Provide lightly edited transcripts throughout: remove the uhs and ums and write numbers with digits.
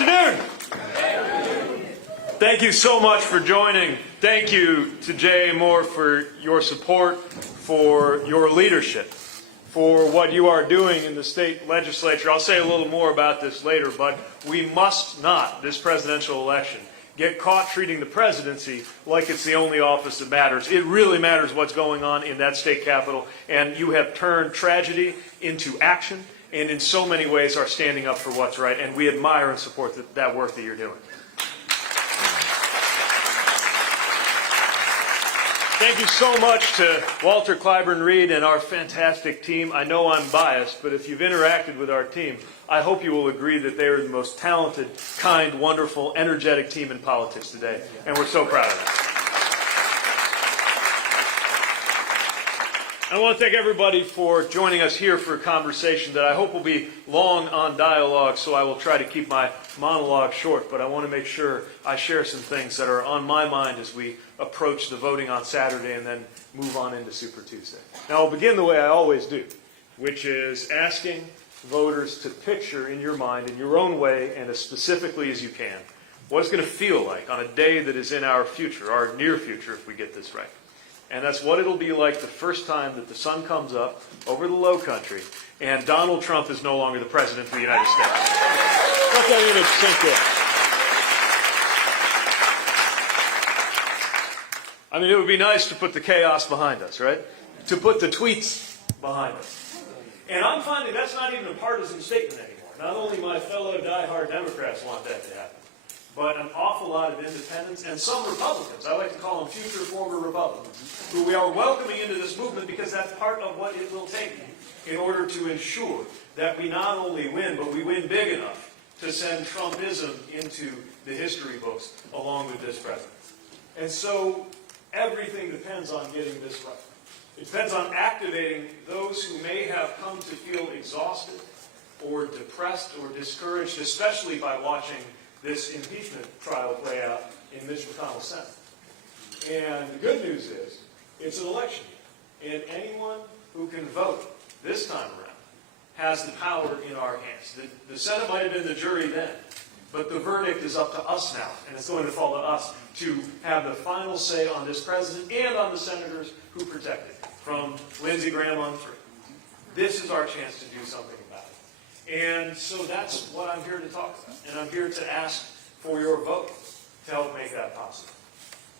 afternoon. Thank you so much for joining. Thank you to Jay Moore for your support, for your leadership, for what you are doing in the state legislature. I'll say a little more about this later, but we must not, this presidential election, get caught treating the presidency like it's the only office that matters. It really matters what's going on in that state capitol, and you have turned tragedy into action, and in so many ways are standing up for what's right, and we admire and support that work that you're doing. Thank you so much to Walter Clyburn Reed and our fantastic team. I know I'm biased, but if you've interacted with our team, I hope you will agree that they are the most talented, kind, wonderful, energetic team in politics today, and we're so proud of them. I want to thank everybody for joining us here for a conversation that I hope will be long on dialogue, so I will try to keep my monologue short, but I want to make sure I share some things that are on my mind as we approach the voting on Saturday and then move on into Super Tuesday. Now, I'll begin the way I always do, which is asking voters to picture in your mind, in your own way, and as specifically as you can, what it's going to feel like on a day that is in our future, our near future, if we get this right. And that's what it'll be like the first time that the sun comes up over the low country and Donald Trump is no longer the president of the United States. Let that image sink in. I mean, it would be nice to put the chaos behind us, right? To put the tweets behind us. And I'm finding that's not even a partisan statement anymore. Not only my fellow diehard Democrats want that to happen, but an awful lot of independents and some Republicans, I like to call them future former Republicans, who we are welcoming into this movement because that's part of what it will take in order to ensure that we not only win, but we win big enough to send Trumpism into the history books along with this president. And so everything depends on getting this right. It depends on activating those who may have come to feel exhausted or depressed or discouraged, especially by watching this impeachment trial play out in Mitch McConnell's Senate. And the good news is, it's an election year, and anyone who can vote this time around has the power in our hands. The Senate might have been the jury then, but the verdict is up to us now, and it's going to fall to us to have the final say on this president and on the senators who protect him, from Lindsey Graham on through. This is our chance to do something about it. And so that's what I'm here to talk about. And I'm here to ask for your vote to help make that possible.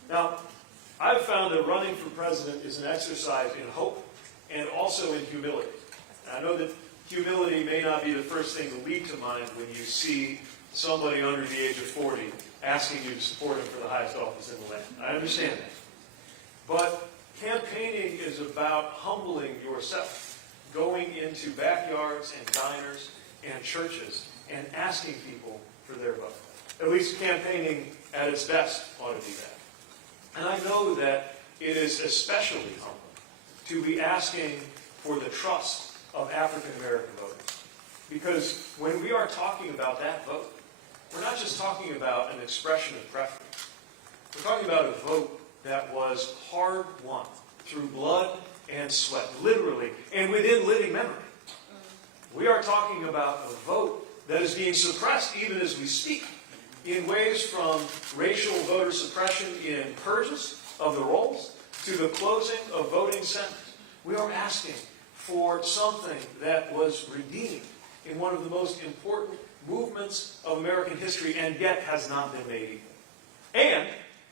Now, I've found that running for president is an exercise in hope and also in humility. And I know that humility may not be the first thing to lead to mind when you see somebody under the age of 40 asking you to support him for the highest office in the land. I understand that. But campaigning is about humbling yourself, going into backyards and diners and churches and asking people for their vote. At least campaigning at its best ought to be that. And I know that it is especially humbling to be asking for the trust of African American voters. Because when we are talking about that vote, we're not just talking about an expression of preference. We're talking about a vote that was hard won through blood and sweat, literally, and within living memory. We are talking about a vote that is being suppressed even as we speak, in ways from racial voter suppression in purges of the rolls to the closing of voting centers. We are asking for something that was redeemed in one of the most important movements of American history and yet has not been made equal. And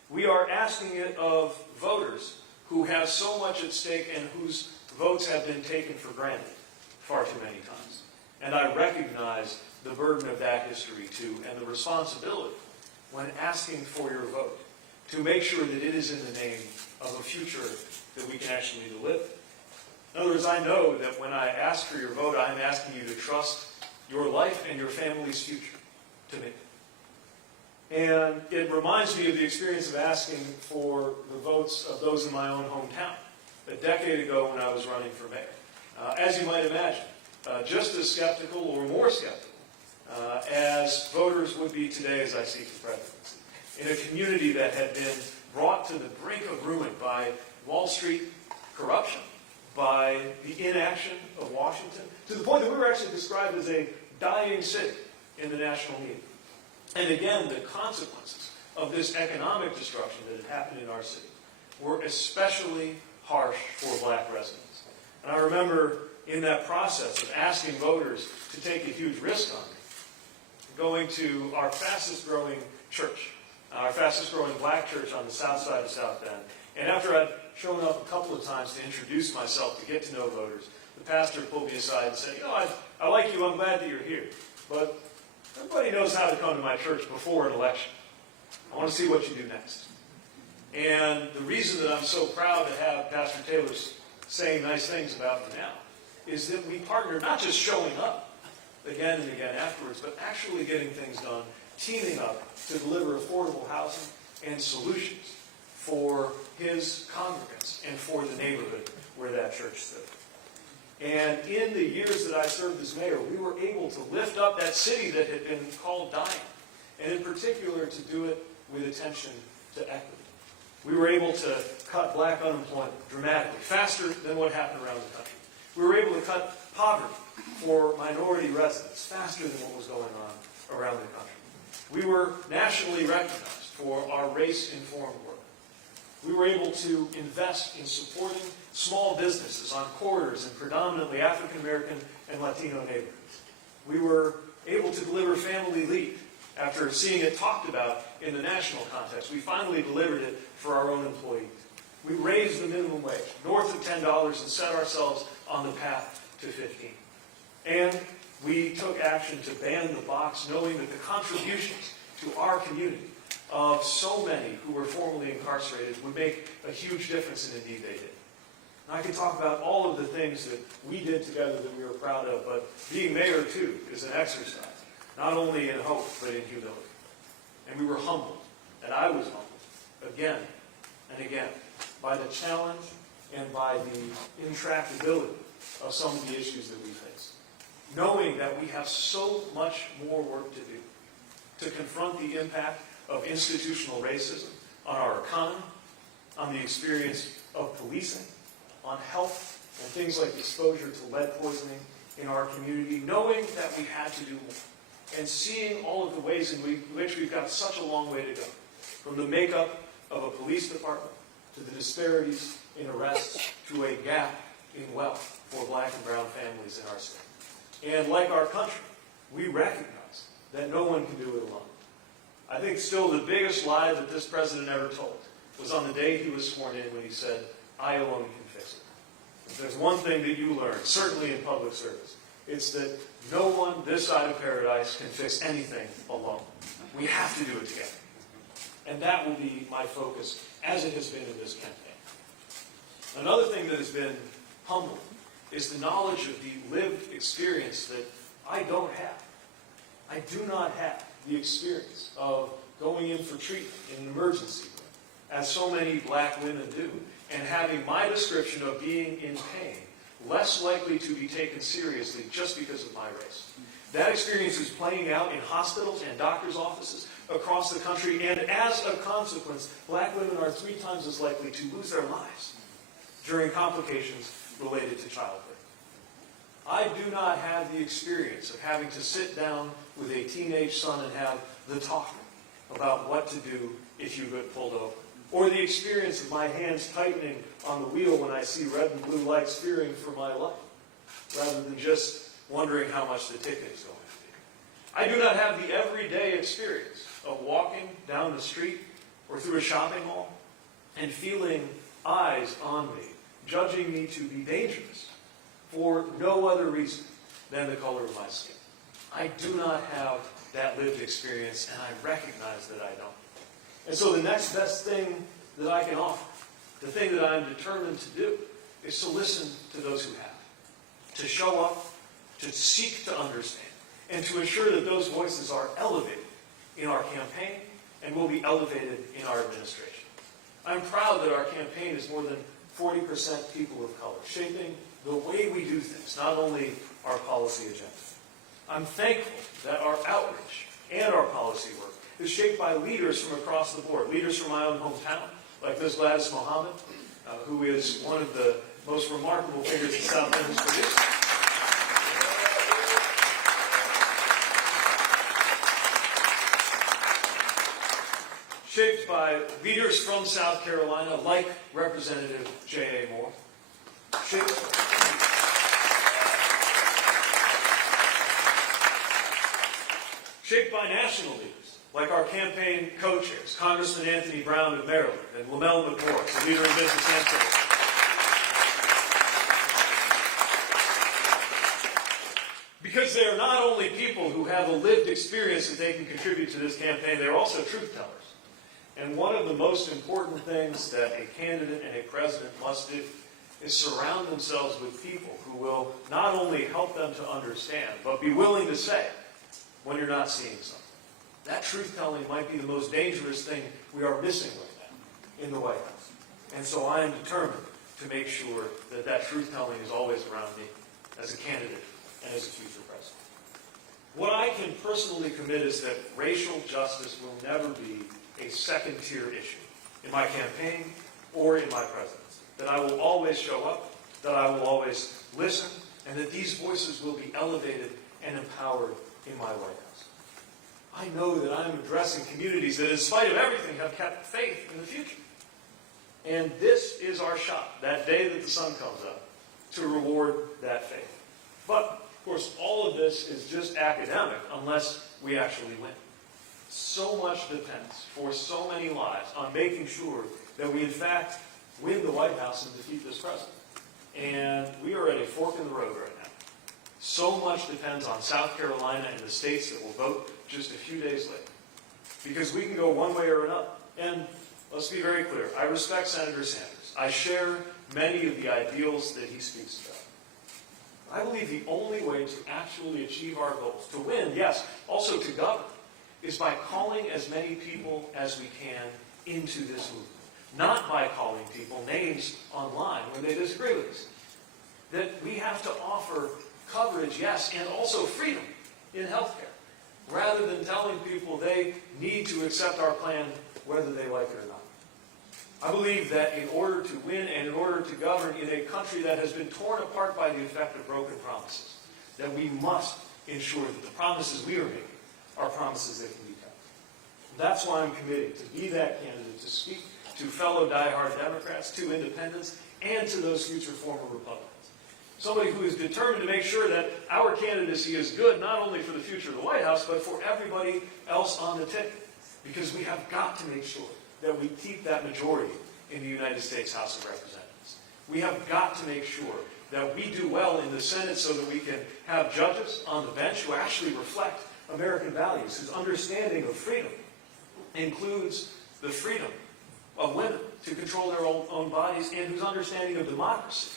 we are asking it of voters who have so much at stake and whose votes have been taken for granted far too many times. And I recognize the burden of that history too, and the responsibility when asking for your vote to make sure that it is in the name of a future that we can actually live. In other words, I know that when I ask for your vote, I'm asking you to trust your life and your family's future to me. And it reminds me of the experience of asking for the votes of those in my own hometown a decade ago when I was running for mayor. As you might imagine, just as skeptical or more skeptical as voters would be today as I seek the presidency. In a community that had been brought to the brink of ruin by Wall Street corruption, by the inaction of Washington, to the point that we were actually described as a dying city in the national media. And again, the consequences of this economic destruction that had happened in our city were especially harsh for black residents. And I remember in that process of asking voters to take a huge risk on me, going to our fastest growing church, our fastest growing black church on the south side of South Bend. And after I'd shown up a couple of times to introduce myself, to get to know voters, the pastor pulled me aside and said, I like you, I'm glad that you're here, but everybody knows how to come to my church before an election. I want to see what you do next. And the reason that I'm so proud to have Pastor Taylor saying nice things about me now is that we partnered, not just showing up again and again afterwards, but actually getting things done, teaming up to deliver affordable housing and solutions for his congregants and for the neighborhood where that church stood. And in the years that I served as mayor, we were able to lift up that city that had been called dying, and in particular to do it with attention to equity. We were able to cut black unemployment dramatically, faster than what happened around the country. We were able to cut poverty for minority residents faster than what was going on around the country. We were nationally recognized for our race-informed work. We were able to invest in supporting small businesses on corridors in predominantly African American and Latino neighborhoods. We were able to deliver family leave. After seeing it talked about in the national context, we finally delivered it for our own employees. We raised the minimum wage north of $10 and set ourselves on the path to $15. And we took action to ban the box, knowing that the contributions to our community of so many who were formerly incarcerated would make a huge difference, and indeed they did. And I could talk about all of the things that we did together that we were proud of, but being mayor, too, is an exercise, not only in hope, but in humility. And we were humbled, and I was humbled, again and again, by the challenge and by the intractability of some of the issues that we face. Knowing that we have so much more work to do to confront the impact of institutional racism on our economy, on the experience of policing, on health, and things like exposure to lead poisoning in our community, knowing that we had to do more, and seeing all of the ways in which we've got such a long way to go, from the makeup of a police department, to the disparities in arrests, to a gap in wealth for black and brown families in our state. And like our country, we recognize that no one can do it alone. I think still the biggest lie that this president ever told was on the day he was sworn in when he said, "I alone can fix it." If there's one thing that you learn, certainly in public service, it's that no one this side of paradise can fix anything alone. We have to do it together. And that will be my focus, as it has been in this campaign. Another thing that has been humbling is the knowledge of the lived experience that I don't have. I do not have the experience of going in for treatment in an emergency room, as so many black women do, and having my description of being in pain less likely to be taken seriously just because of my race. That experience is playing out in hospitals and doctors' offices across the country, and as a consequence, black women are 3 times as likely to lose their lives during complications related to childbirth. I do not have the experience of having to sit down with a teenage son and have the talk about what to do if you get pulled over, or the experience of my hands tightening on the wheel when I see red and blue lights fearing for my life, rather than just wondering how much the ticket is going to be. I do not have the everyday experience of walking down the street or through a shopping mall and feeling eyes on me, judging me to be dangerous for no other reason than the color of my skin. I do not have that lived experience, and I recognize that I don't. And so the next best thing that I can offer, the thing that I'm determined to do, is to listen to those who have, to show up, to seek to understand, and to ensure that those voices are elevated in our campaign and will be elevated in our administration. I'm proud that our campaign is more than 40% people of color, shaping the way we do things, not only our policy agenda. I'm thankful that our outreach and our policy work is shaped by leaders from across the board, leaders from my own hometown, like Ms. Gladys Mohammed, who is one of the most remarkable figures that South Bend has produced. shaped by leaders from South Carolina like Representative J.A. Moore, shaped by national leaders like our campaign co-chairs, Congressman Anthony Brown of Maryland and Lamell McMorris, a leader in business and trade. Because they are not only people who have a lived experience that they can contribute to this campaign, they're also truth tellers. And one of the most important things that a candidate and a president must do is surround themselves with people who will not only help them to understand, but be willing to say when you're not seeing something. That truth-telling might be the most dangerous thing we are missing right now in the White House. And so I am determined to make sure that that truth-telling is always around me as a candidate and as a future president. What I can personally commit is that racial justice will never be a second-tier issue in my campaign or in my presidency. That I will always show up, that I will always listen, and that these voices will be elevated and empowered in my White House. I know that I'm addressing communities that, in spite of everything, have kept faith in the future. And this is our shot, that day that the sun comes up, to reward that faith. But, of course, all of this is just academic unless we actually win. So much depends, for so many lives, on making sure that we, in fact, win the White House and defeat this president. And we are at a fork in the road right now. So much depends on South Carolina and the states that will vote just a few days later. Because we can go one way or another. And let's be very clear. I respect Senator Sanders. I share many of the ideals that he speaks about. I believe the only way to actually achieve our goals, to win, yes, also to govern, is by calling as many people as we can into this movement. Not by calling people names online when they disagree with us. That we have to offer coverage, yes, and also freedom in healthcare, rather than telling people they need to accept our plan whether they like it or not. I believe that in order to win and in order to govern in a country that has been torn apart by the effect of broken promises, that we must ensure that the promises we are making are promises that can be kept. That's why I'm committed to be that candidate, to speak to fellow diehard Democrats, to independents, and to those future former Republicans. Somebody who is determined to make sure that our candidacy is good, not only for the future of the White House, but for everybody else on the ticket. Because we have got to make sure that we keep that majority in the United States House of Representatives. We have got to make sure that we do well in the Senate so that we can have judges on the bench who actually reflect American values, whose understanding of freedom includes the freedom of women to control their own bodies, and whose understanding of democracy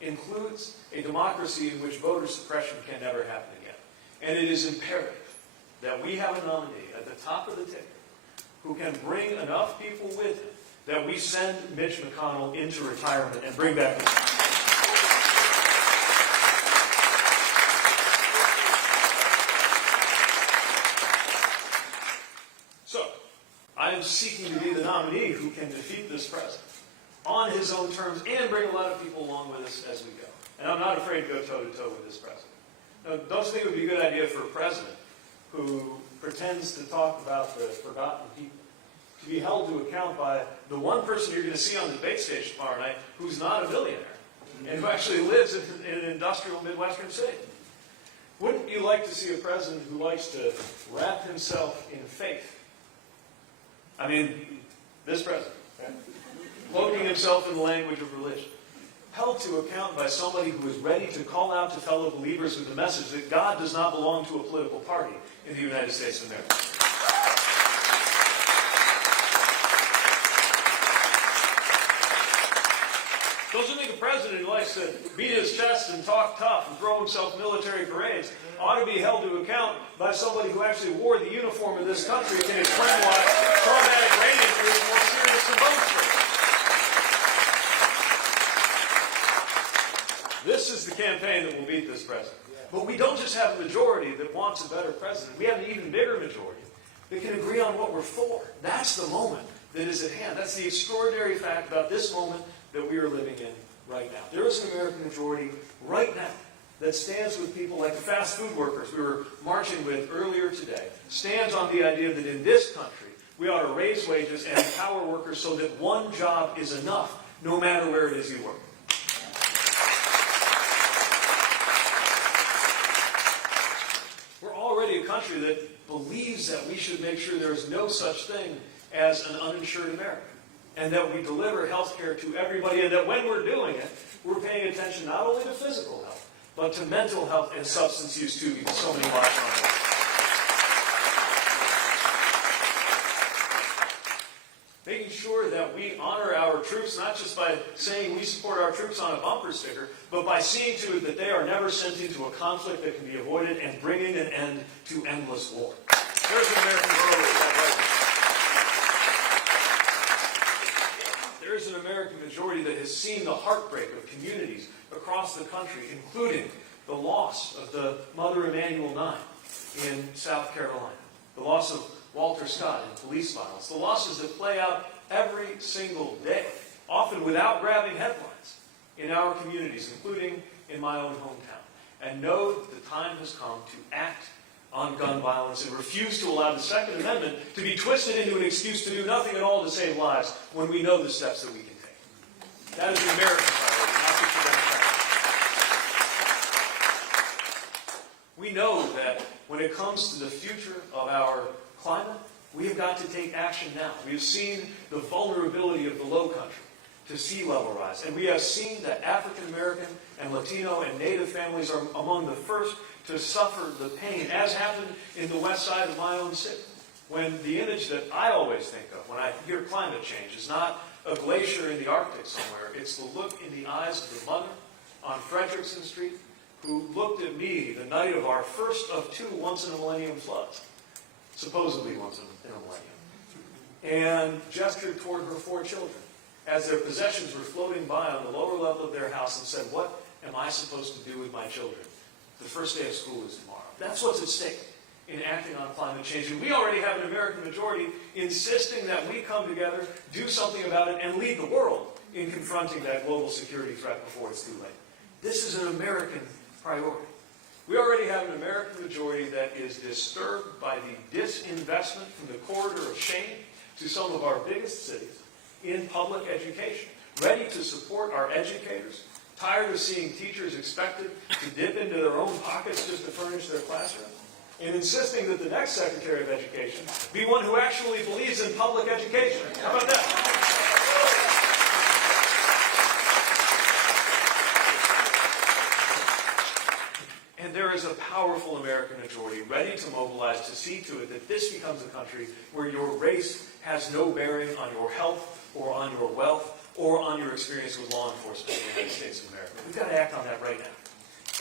includes a democracy in which voter suppression can never happen again. And it is imperative that we have a nominee at the top of the ticket who can bring enough people with him that we send Mitch McConnell into retirement and bring back the So, I am seeking to be the nominee who can defeat this president on his own terms and bring a lot of people along with us as we go. And I'm not afraid to go toe-to-toe with this president. Now, don't you think it would be a good idea for a president who pretends to talk about the forgotten people to be held to account by the one person you're going to see on the debate stage tomorrow night who's not a billionaire and who actually lives in an industrial Midwestern city? Wouldn't you like to see a president who likes to wrap himself in faith? I mean, this president, right? Cloaking himself in the language of religion, held to account by somebody who is ready to call out to fellow believers with the message that God does not belong to a political party in the United States of America. Don't you think a president who likes to beat his chest and talk tough and throw himself military parades ought to be held to account by somebody who actually wore the uniform of this country and can explain why traumatic brain injury is more serious than bone spurs? This is the campaign that will beat this president. But we don't just have a majority that wants a better president. We have an even bigger majority that can agree on what we're for. That's the moment that is at hand. That's the extraordinary fact about this moment that we are living in right now. There is an American majority right now that stands with people like the fast food workers we were marching with earlier today, stands on the idea that in this country We ought to raise wages and empower workers so that one job is enough, no matter where it is you work. We're already a country that believes that we should make sure there is no such thing as an uninsured American, and that we deliver health care to everybody, and that when we're doing it, we're paying attention not only to physical health, but to mental health and substance use too, because so many lives are on the line. Making sure that we honor our troops, not just by saying we support our troops on a bumper sticker, but by seeing to it that they are never sent into a conflict that can be avoided and bringing an end to endless war. There's an American majority that right. There is an American majority that has seen the heartbreak of communities across the country, including the loss of the Mother Emanuel 9 in South Carolina, the loss of Walter Scott in police violence, the losses that play out every single day, often without grabbing headlines, in our communities, including in my own hometown. And know that the time has come to act on gun violence and refuse to allow the Second Amendment to be twisted into an excuse to do nothing at all to save lives when we know the steps that we can take. That is the American priority, not just the Democratic. We know that when it comes to the future of our climate, we have got to take action now. We have seen the vulnerability of the low country to sea level rise. And we have seen that African American and Latino and Native families are among the first to suffer the pain, as happened in the west side of my own city. When the image that I always think of when I hear climate change is not a glacier in the Arctic somewhere, it's the look in the eyes of the mother on Frederickson Street who looked at me the night of our first of two once-in-a-millennium floods, supposedly once in a millennium, and gestured toward her 4 children as their possessions were floating by on the lower level of their house and said, "What am I supposed to do with my children? The first day of school is tomorrow." That's what's at stake in acting on climate change. And we already have an American majority insisting that we come together, do something about it, and lead the world in confronting that global security threat before it's too late. This is an American priority. We already have an American majority that is disturbed by the disinvestment from the corridor of shame to some of our biggest cities in public education, ready to support our educators, tired of seeing teachers expected to dip into their own pockets just to furnish their classroom, and insisting that the next Secretary of Education be one who actually believes in public education. How about that? And there is a powerful American majority ready to mobilize to see to it that this becomes a country where your race has no bearing on your health or on your wealth or on your experience with law enforcement in the United States of America. We've got to act on that right now.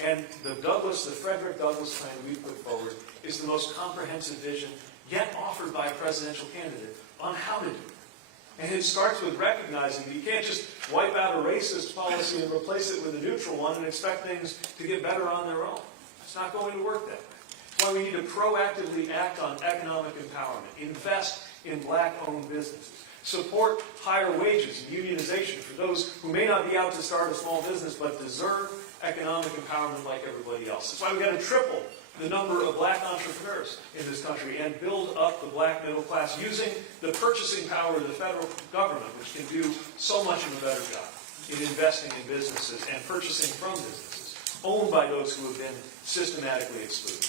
And the Frederick Douglass plan we put forward is the most comprehensive vision yet offered by a presidential candidate on how to do it. And it starts with recognizing that you can't just wipe out a racist policy and replace it with a neutral one and expect things to get better on their own. It's not going to work that way. That's why we need to proactively act on economic empowerment, invest in black-owned businesses, support higher wages and unionization for those who may not be out to start a small business but deserve economic empowerment like everybody else. That's why we've got to triple the number of black entrepreneurs in this country and build up the black middle class using the purchasing power of the federal government, which can do so much of a better job in investing in businesses and purchasing from businesses owned by those who have been systematically excluded.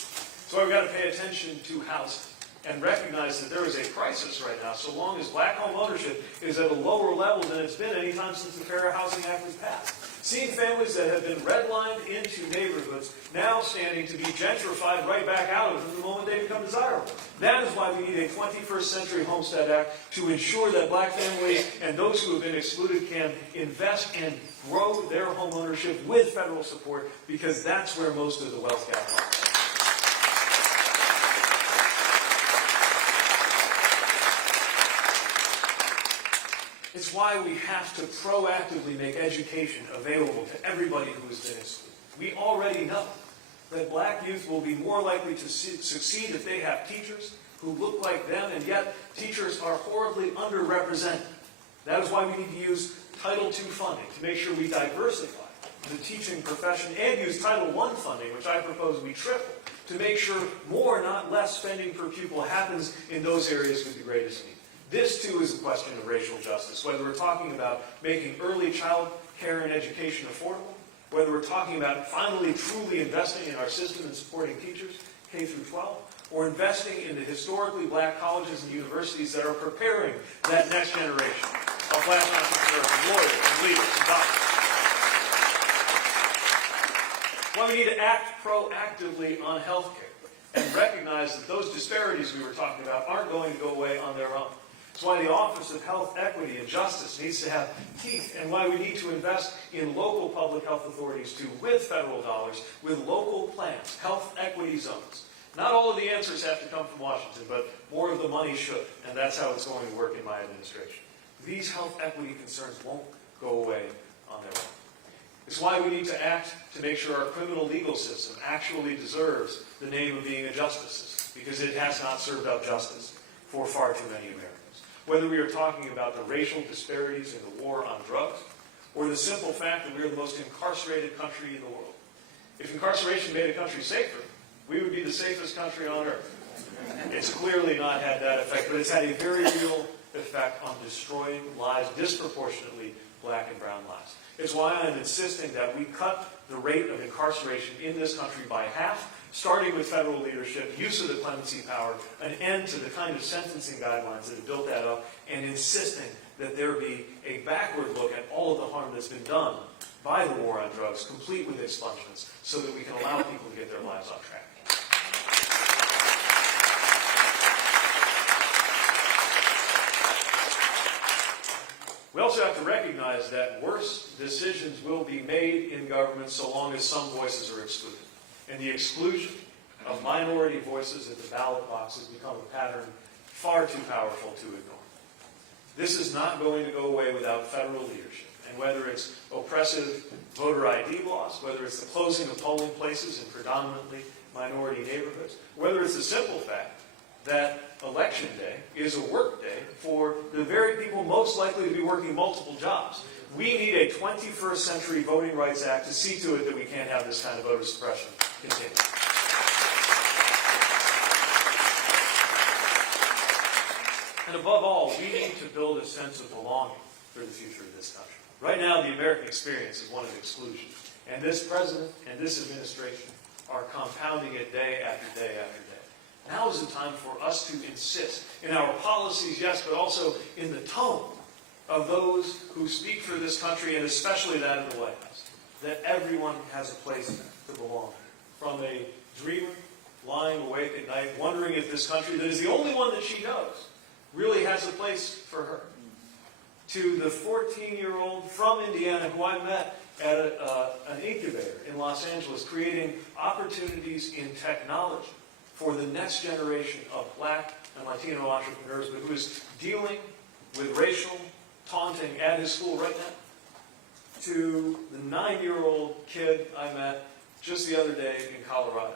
So we've got to pay attention to housing and recognize that there is a crisis right now so long as black home ownership is at a lower level than it's been any time since the Fair Housing Act was passed. Seeing families that have been redlined into neighborhoods now standing to be gentrified right back out of them the moment they become desirable. That is why we need a 21st Century Homestead Act to ensure that black families and those who have been excluded can invest and grow their home ownership with federal support, because that's where most of the wealth gap lies. It's why we have to proactively make education available to everybody who has been excluded. We already know that black youth will be more likely to succeed if they have teachers who look like them, and yet teachers are horribly underrepresented. That is why we need to use Title II funding to make sure we diversify the teaching profession, and use Title I funding, which I propose we triple, to make sure more, not less, spending per pupil happens in those areas with the greatest need. This, too, is a question of racial justice, whether we're talking about making early child care and education affordable, whether we're talking about finally truly investing in our system and supporting teachers, K through 12, or investing in the historically black colleges and universities that are preparing that next generation of black entrepreneurs and lawyers and leaders and doctors. Why we need to act proactively on health care and recognize that those disparities we were talking about aren't going to go away on their own. It's why the Office of Health Equity and Justice needs to have teeth, and why we need to invest in local public health authorities too, with federal dollars, with local plans, health equity zones. Not all of the answers have to come from Washington, but more of the money should, and that's how it's going to work in my administration. These health equity concerns won't go away on their own. It's why we need to act to make sure our criminal legal system actually deserves the name of being a justice system, because it has not served up justice for far too many Americans. Whether we are talking about the racial disparities in the war on drugs, or the simple fact that we are the most incarcerated country in the world. If incarceration made a country safer, we would be the safest country on earth. It's clearly not had that effect, but it's had a very real effect on destroying lives, disproportionately black and brown lives. It's why I'm insisting that we cut the rate of incarceration in this country by half, starting with federal leadership, use of the clemency power, an end to the kind of sentencing guidelines that have built that up, and insisting that there be a backward look at all of the harm that's been done by the war on drugs, complete with expungements, so that we can allow people to get their lives on track. We also have to recognize that worse decisions will be made in government so long as some voices are excluded. And the exclusion of minority voices at the ballot box has become a pattern far too powerful to ignore. This is not going to go away without federal leadership. And whether it's oppressive voter ID laws, whether it's the closing of polling places in predominantly minority neighborhoods, whether it's the simple fact that Election Day is a work day for the very people most likely to be working multiple jobs. We need a 21st century Voting Rights Act to see to it that we can't have this kind of voter suppression continue. And above all, we need to build a sense of belonging for the future of this country. Right now, the American experience is one of exclusion. And this president and this administration are compounding it day after day after day. Now is the time for us to insist in our policies, yes, but also in the tone of those who speak for this country, and especially that of the White House, that everyone has a place to belong. From a dreamer lying awake at night, wondering if this country that is the only one that she knows really has a place for her, to the 14-year-old from Indiana who I met at an incubator in Los Angeles, creating opportunities in technology for the next generation of black and Latino entrepreneurs, but who is dealing with racial taunting at his school right now, to the 9-year-old kid I met just the other day in Colorado,